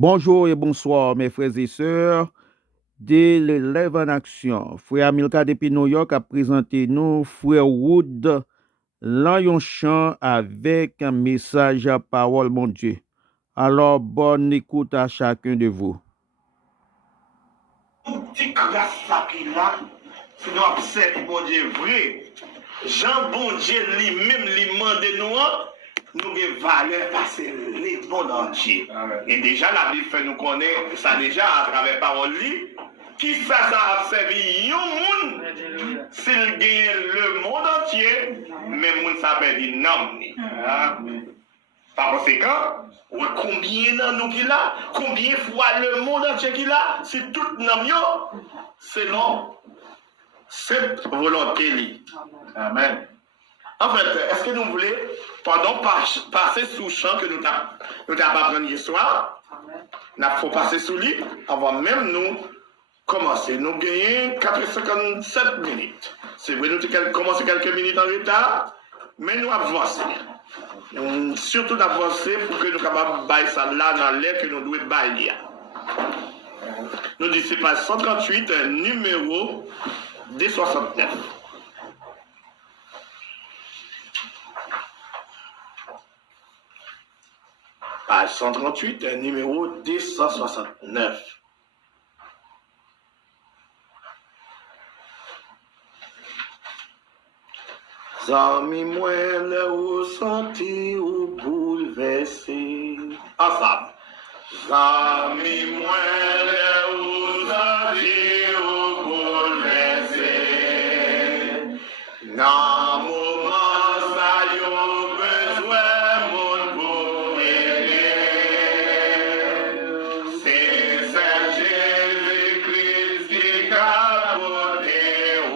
Bonjour et bonsoir, mes frères et sœurs de l'élève en action. Frère Amilcar depuis New York a présenté nous Frère Wood dans un chant avec un message à parole, mon Dieu. Alors, bonne écoute à chacun de vous. Petit grâce ça qui là, c'est nous observer bon Dieu vrai. Jean bon Dieu lui-même lui demande nous avons valeur parce que les bons entiers. Et déjà la Bible fait nous connaître ça déjà à travers parole lui. Qui ça a observé un monde s'il gagne le monde entier, mais monde ça perdu non. Par conséquent, combien de nous qu'il a, combien de fois le monde entier qu'il a, c'est tout nom selon cette volonté. Amen. En fait, est-ce que nous voulons, pendant passer sous le champ que nous avons appris hier soir, il faut passer sous lui avant même nous commencer. Nous gagnons 457 minutes. C'est vrai, nous avons commencé quelques minutes en retard, mais nous avançons. Surtout d'avancer pour que nous soyons capables de bailler ça là dans l'air que nous devons bailler. Nous disons c'est pas 138, numéro D69. Page 138, numéro D169. Zami moi le ressenti ou bouleversé. Ensemble. Zami moi le ressenti ou bouleversé. Dans moment ça yo besoin mon pour aider. C'est Jésus-Christ qui capote ou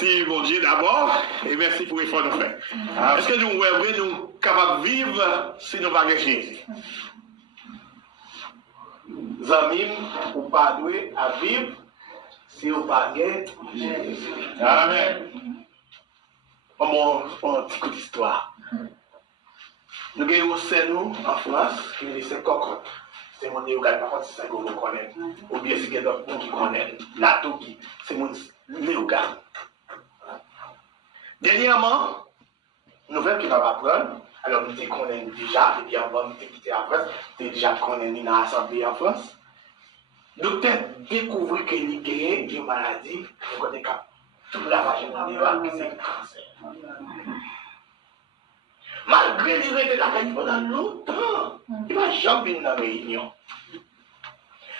merci, mon Dieu, d'abord, et merci pour l'effort de nous faire. Est-ce que nous sommes capables de vivre si nous ne pas Jésus? Zamim, ou pas doué à vivre si vous pas Jésus. Amen. Mon petit coup d'histoire. Nous avons un en France qui est c'est cocotte. C'est mon néogal, par contre, c'est ça que vous connaissez. Ou bien c'est quelqu'un qui connaît. La Toki, c'est mon néogal. Dernièrement, nouvelle qui va apprendre. Alors, nous te connaissons déjà, et puis avant de quitter la France, nous déjà connaissons dans l'Assemblée en France. Docteur découvre qu'il y a une maladie, toute la vagine c'est le cancer. Malgré qu'il était là pendant longtemps, il va jamais venir dans la réunion.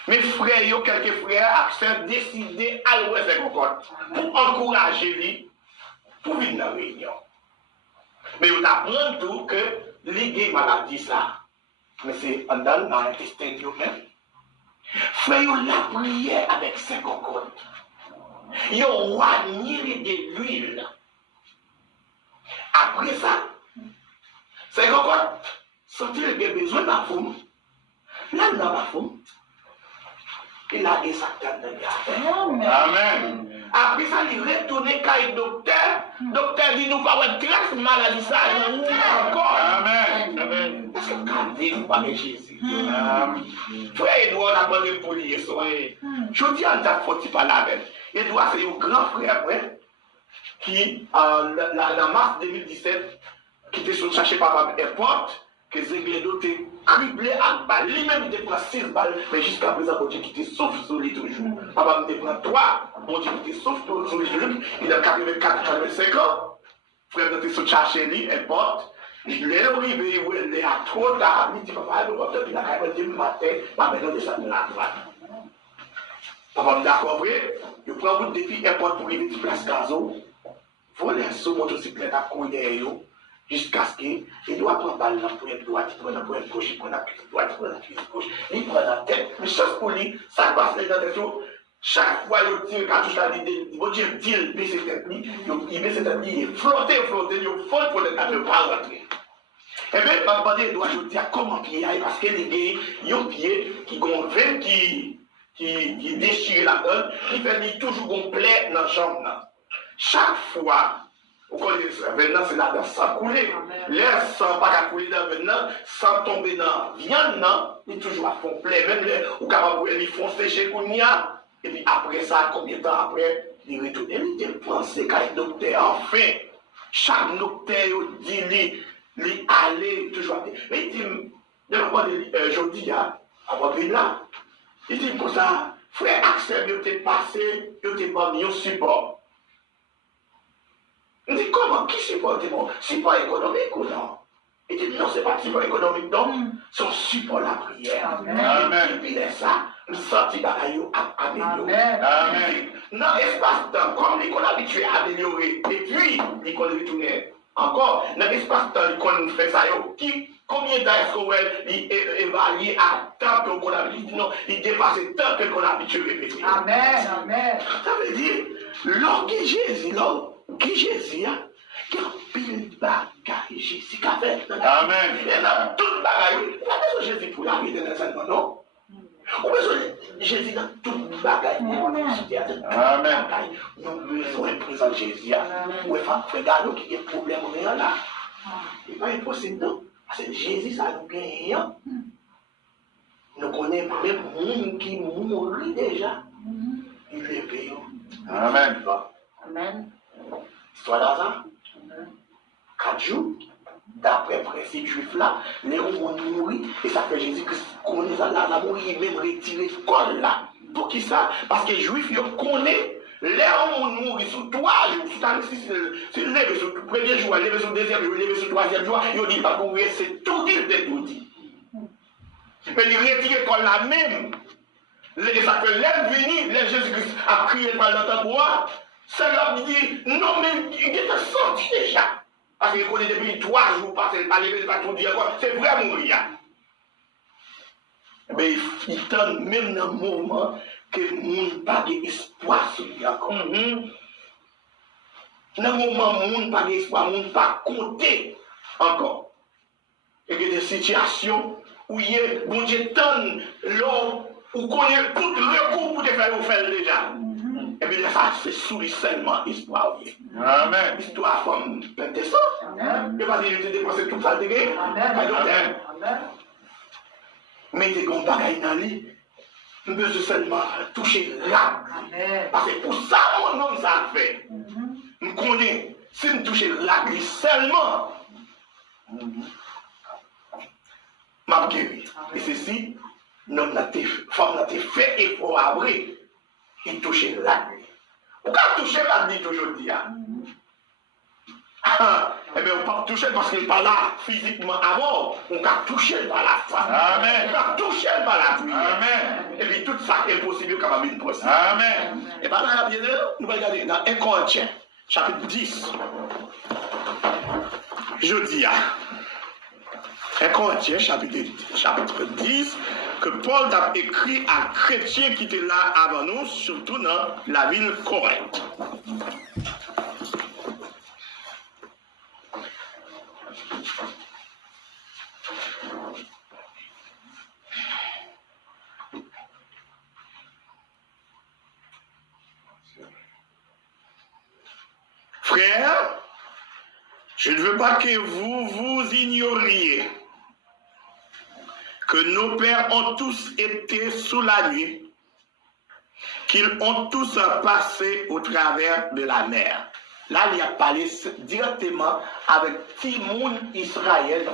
Mes frères, quelques frères, ont décidé à l'ouest pour encourager lui pour venir dans la réunion. Mais ils apprennent tout que les maladie ça. Mais c'est en dans l'intestin même. Frère, ils la prière avec 5 cocottes. Ils ont ranié de l'huile. Après ça, 5 cocottes, sont-ils besoin de la femme? Là, dans la femme, il a des acteurs de garde. Amen. Après ça, il retourne quand le docteur. Docteur dit nous pas avoir trace maladie ça. Encore. Amen. Amen. Parce que quand il pas de Jésus. Frère Edouard a demandé pour lui ce soir. Je dis en tant que pas la même. Edouard c'est un grand frère qui la mars 2017 qui était sur chercher papa airport que Zegledo était criblé à balle. Lui-même, il te prend 6 balles, mais jusqu'à présent, bon Dieu, qui te sauve sur lui toujours. Papa me prend 3, bon Dieu, qui te sauve sur lui toujours. Il a 84, 85 ans. Frère, il était sur chercher lui, airport. Il est arrivé, il est à trop tard. Il dit, papa, il a quand même dit le matin, papa, il a descendu à droite. Papa me dit, d'accord, vrai, il prend un bout de défi, airport pour arriver sur place Gazo. Voler sur motocyclette à courir. Jusqu'à ce qu'il doit prendre balle pour être droite, il prend la pointe gauche, il prend la cuisse droite, il prend la cuisse gauche, il prend la tête. Mais chose pour lui, ça passe les dents de tout. Chaque fois, il tire quand tu as l'idée, il va dire, il baisse ses têtes, il baisse ses têtes, il est flotté, il faut pour le cas de pas rentrer. Eh bien, ma demandé, il doit dire comment pied aille, parce que les gars, ils ont pied qui gonfle, qui déchire la donne, qui fait toujours complet dans la chambre. Chaque fois, vous connaissez ça, maintenant c'est là, sans couler. L'air sans pas couler dans maintenant, sans tomber dans la viande, il est toujours à fond plein. Même l'air, ou capable ils font sécher Kounia. Et puis après ça, combien de temps après, il retourne. Il dit, pensez qu'un docteur, enfin, chaque docteur, il dit, il allait toujours. Mais il dit, je dis, avant de là, il dit comme ça, frère Axel, il était passé, il était pas mis au support. Il dit comment? Qui support? Support économique ou non? Il dit non, c'est pas support économique, non. C'est un support la prière. Amen. Et puis ça, nous sortis d'Alaïo à améliorer. Amen. Dans l'espace-temps, comme il est habitué à améliorer, et puis il peut retourner encore, dans l'espace-temps, il peut faire ça. Combien d'années est-ce qu'il est évalué à tant qu'on a habitué? Non, il dépasse tant qu'on a habitué à répéter. Amen. Amen. Ça veut dire, l'homme qui Jésus, l'homme. Qui Jésus a, qui a pile de bagaille Jésus qui a fait. Amen. Et dans toute bagaille, il a besoin de Jésus pour l'arrêter dans l'enseignement, non? Ou besoin de Jésus dans toute bagaille. Amen. Nous avons besoin de présenter Jésus. Ou regardez qui a des problèmes là. Il n'est pas impossible, non? Parce que Jésus, ça nous gagne. Nous connaissons même monde qui mourit déjà. Il est payé. Amen. Amen. Histoire d'argent. 4 jours, d'après le principe juif là, les gens mourir, et ça fait Jésus-Christ connaît ça là, la mourir, il même retirer ce col là. Pour qui ça? Parce que les juifs, ils connaissent, les gens mourir sous 3 jours, sous 36, c'est levé sur le premier jour, levé sur le deuxième jour, levé sur le troisième jour, ils disent pas mourir, c'est tout dit de tout dit. Mais ils retirent le col là même. Ça fait l'air venir, les Jésus-Christ a crié par l'entendre moi. Ça leur dit, non, mais il était sorti déjà. Parce qu'il connaît depuis 3 jours, parce qu'il n'a pas levé, il n'a pas tout dit encore. C'est vrai mourir. Mais il tente même dans le moment que le monde n'a pas d'espoir sur lui encore. Dans le moment où moun pas d'espoir, moun pas compter encore. Et que des situations où il y a, bon Dieu, tant l'homme, ou connaît tout recours pour te faire déjà. Et bien, ça, c'est sous lui seulement espoir. Amen. Histoire comme peut-être ça. Et pas dire que tu dépenses tout ça, tu gagnes. Amen. Mettez comme bagaille dans lui. Nous besoin seulement toucher là. Parce que pour ça, mon homme, ça fait. Nous connaissons, si nous touchons là, seulement, m'a guéri. Et ceci, l'homme n'a fait effort après. Il touche la nuit. On peut toucher la nuit aujourd'hui. Eh bien, on peut toucher parce qu'il n'est pas là physiquement avant. On peut toucher par la foi. Amen. On peut toucher par la prière. Amen. Et puis tout ça est possible quand même possible. Amen. Et par là, bien nous allons regarder dans 1 Corinthiens, chapitre 10. Je dis à 1 Corinthiens, chapitre 10, que Paul a écrit à chrétiens qui étaient là avant nous, surtout dans la ville Corinthe. Frères, je ne veux pas que vous ignoriez que nos pères ont tous été sous la nuit, qu'ils ont tous passé au travers de la mer. Là, il a parlé directement avec Timoun Israël,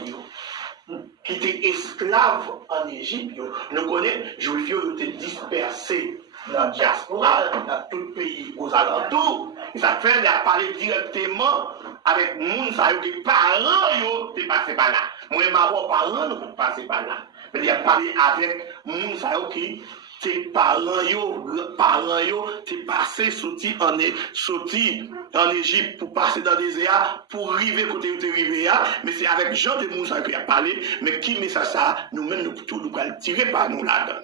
qui était esclave en Égypte. Nous connaissons, les Juifs étaient dispersés dans la diaspora, dans tout le pays aux alentours. Et ça fait qu'il a parlé directement avec moun sa yo qui parents yo t'es passé par là. Moi, ma parents nous passé par là. Mais il a parlé avec moun sa yo qui tes parents yo t'es passé sorti en Égypte pour passer dans des désert pour arriver côté où t'es arrivé là. Mais c'est avec Jean de Moussa qui a parlé. Mais qui met ça nous-mêmes nous tout nous allons tirer par nous là-dedans.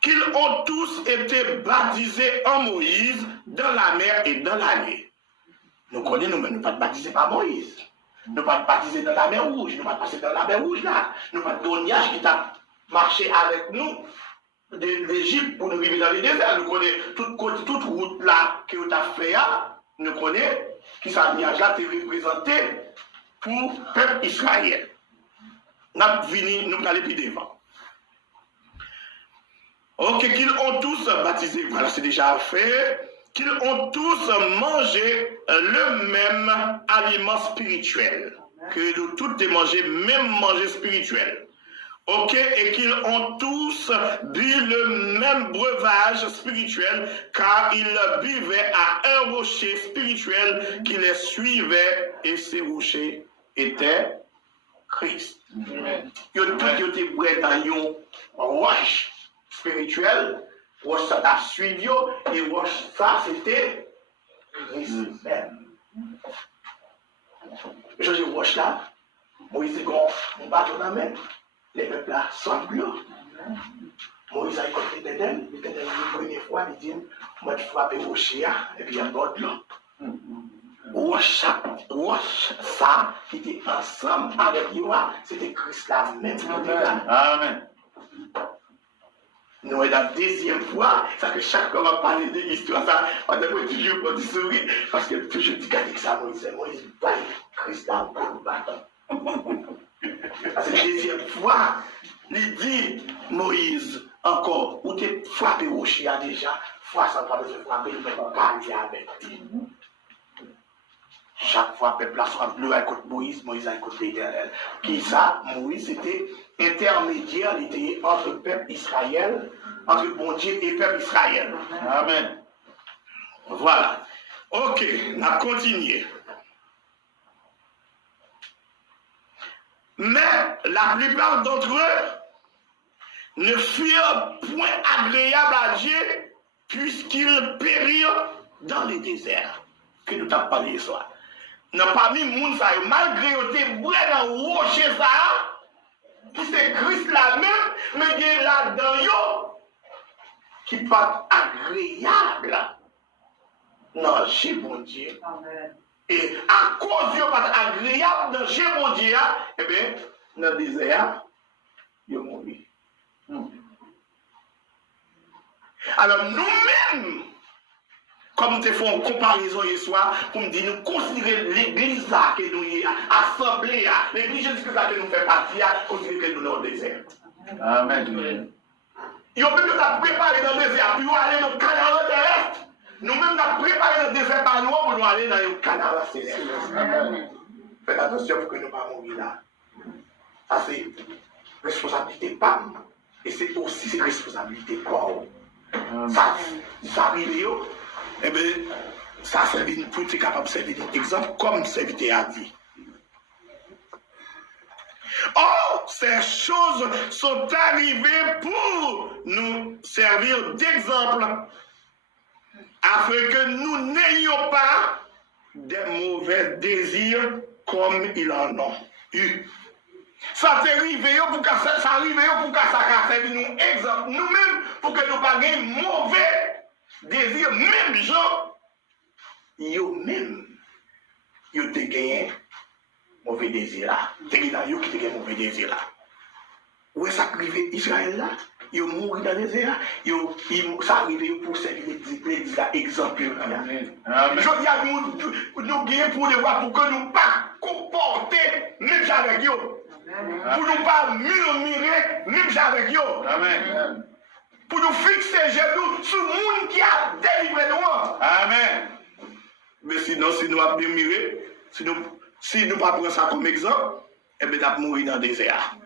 Qu'ils ont tous été baptisés en Moïse dans la mer et dans la nuit. Nous connaissons nous-mêmes, nous ne sommes pas baptisés par Moïse. Nous ne sommes pas baptisés dans la mer rouge. Nous ne sommes pas passés dans la mer rouge là. Nous ne sommes pas de nuage qui t'a marché avec nous de l'Égypte pour nous vivre dans les déserts. Nous connaissons toute route là que tu as fait. Nous connaissons qui ça nuage là t'est représenté pour le peuple Israël. Nous allons aller plus devant. Ok, qu'ils ont tous baptisé, voilà, c'est déjà fait, qu'ils ont tous mangé le même aliment spirituel, que nous tous mangé même manger spirituel. Ok, et qu'ils ont tous bu le même breuvage spirituel, car ils buvaient à un rocher spirituel qui les suivait, et ces rochers étaient Christ. Ils ont tous été brés dans une roche spirituel, roche ça t'a suivi, et roche ça c'était Christ même. Je dis roche là, Moïse dit on bat dans la main, les peuples là sortent de l'eau. Moïse a écouté l'Éternel la première fois, il dit moi je frappe roche et puis il y a de l'eau. Roche ça qui était ensemble avec lui, c'était Christ là même. Amen. Nous, la deuxième fois, ça que chaque fois va parler de l'histoire, ça, on devrait toujours pas sourire, parce que toujours dit que ça, Moïse, Christ a beaucoup de bâton. C'est la deuxième fois, il dit, Moïse, encore, où tu frappé au chien déjà, fois sans pas besoin de frapper, il va parler avec lui. Chaque fois, le peuple soit bleu à côté Moïse, Moïse à côté l'Éternel. Qui ça? Moïse était intermédiaire, il était entre le peuple Israël, entre bon Dieu et le peuple Israël. Amen. Voilà. Ok, on a continué. Mais la plupart d'entre eux ne furent point agréables à Dieu, puisqu'ils périrent dans les déserts. Que nous t'avons parlé ce soir. N'a pas mis moun sa yo, malgré yo te brè dans rocher ça, qui c'est Christ la même, mais il y a là-dedans yo, qui pas agréable dans chez bon Dieu. Et à cause de pas agréable dans chez bon Dieu, eh bien, dans le désert, ils mourent. Alors nous-mêmes, comme nous te faisons une comparaison hier soir, pour nous dire, nous considérer l'église là que nous y assemblée, l'église Jésus-Christ là que nous faisons partie, considérer que nous sommes dans le désert. Amen. Ils ont même préparé dans le désert, puis nous aller dans le Canaan terrestre. Nous-mêmes, nous avons préparé dans le désert par nous pour nous aller dans le Canaan céleste. Faites attention pour que nous ne pas mourir là. Ça, c'est responsabilité pas. Et c'est aussi responsabilité pour ça arrive, eh bien, ça servi pour être capable de servir exemple comme serviteur a dit. Or, ces choses sont arrivées pour nous servir d'exemple, afin que nous n'ayons pas des mauvais désirs comme ils en ont eu. Ça t'est arrivé pour que ça serve nous exemple nous-mêmes pour que nous pas gagner mauvais désirs, même gens, yo même, yo te gagné mauvais désir là. C'est qui yo qui te gagné mauvais désir là. Où est-ce arrivé Israël là? Yo mourir dans les désert, ça arrive pour servir l'église là exemplaire. Je dis à nous gagner pour les voir pour que nous pas comporter même avec eux. Pour nous pas murmurer même avec eux. Amen. Pour nous fixer genoux sur le monde qui a délivré nous. Amen. Mais sinon, si nous avons murmuré, si nous ne pas prendre ça comme exemple, eh bien, nous allons mourir dans le désert.